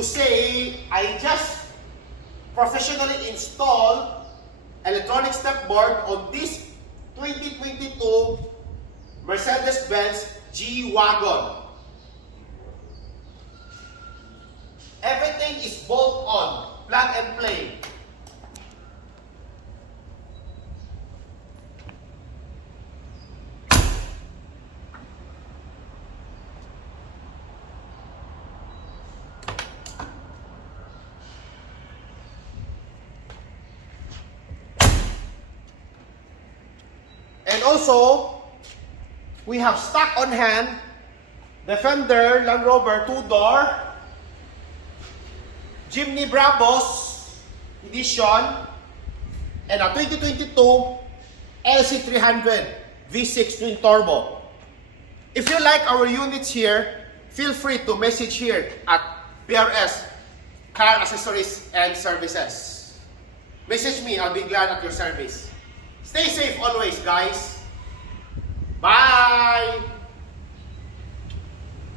to say I just professionally installed electronic step board on this 2022 Mercedes Benz G Wagon. Everything is bolt on, plug and play. And also, we have stock on hand Defender Land Rover 2-door Jimny Bravos edition and a 2022 LC300 V6 twin turbo. If you like our units here, feel free to message here at PRS Car Accessories and Services. Message me, I'll be glad at your service. Stay safe always, guys. Bye!